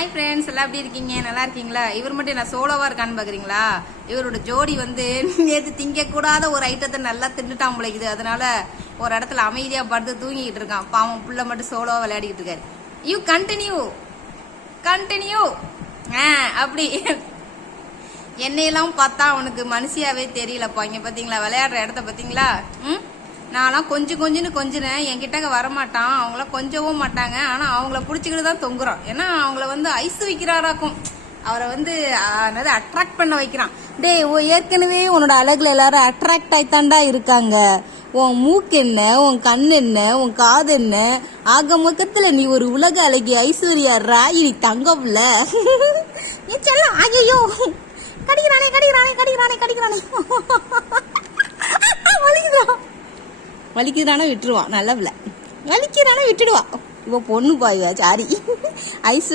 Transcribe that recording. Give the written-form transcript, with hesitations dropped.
Hi friends, எல்லாம் எப்படி இருக்கீங்க? நல்லா இருக்கீங்களா? இவர் மட்டும் நான் சோலோவா இருக்கான்னு பாக்குறீங்களா? இவரோட ஜோடி வந்து நேற்று திங்க கூடாத ஒரு ஐட்டத்தை நல்லா தின்னுட்டான் முளைக்குது. அதனால ஒரு இடத்துல அமைதியா படுத்து தூங்கிக்கிட்டு இருக்கான். பாவம் புள்ள மட்டும் சோலோவா விளையாடிக்கிட்டு இருக்காரு. யூ கண்டினியூ அப்படி என்னையெல்லாம் பார்த்தா அவனுக்கு மனுஷியாவே தெரியலப்பா. இங்க பாத்தீங்களா, விளையாடுற இடத்த பாத்தீங்களா? நான்லாம் கொஞ்சம்னு கொஞ்சினேன். என்கிட்ட வரமாட்டான், அவங்கள கொஞ்சவும் மாட்டாங்க. ஆனா அவங்கள புடிச்சுக்கிட்டு தான் தொங்குறோம். ஏன்னா அவங்கள வந்து ஐஸ் வைக்கிறாராக்கும். அவரை வந்து அட்ராக்ட் பண்ண வைக்கிறான். டேய், ஏற்கனவே உன்னோட அழகுல எல்லாரும் அட்ராக்ட் ஆயித்தாண்டா இருக்காங்க. உன் மூக்கு என்ன, உன் கண் என்ன, உன் காது என்ன, ஆக மொத்தத்துல நீ ஒரு உலக அழகி ஐஸ்வர்யா ராய். நீ தங்கம்ல என் செல்லம். ஐயோ, கடிக்கிறானே வலிக்குதானே விட்டுருவான். நல்ல பிள்ளை. வலிக்கிறானே விட்டுடுவா. இவ பொண்ணு பாய்வா சாரி ஐஸ்வர்யா.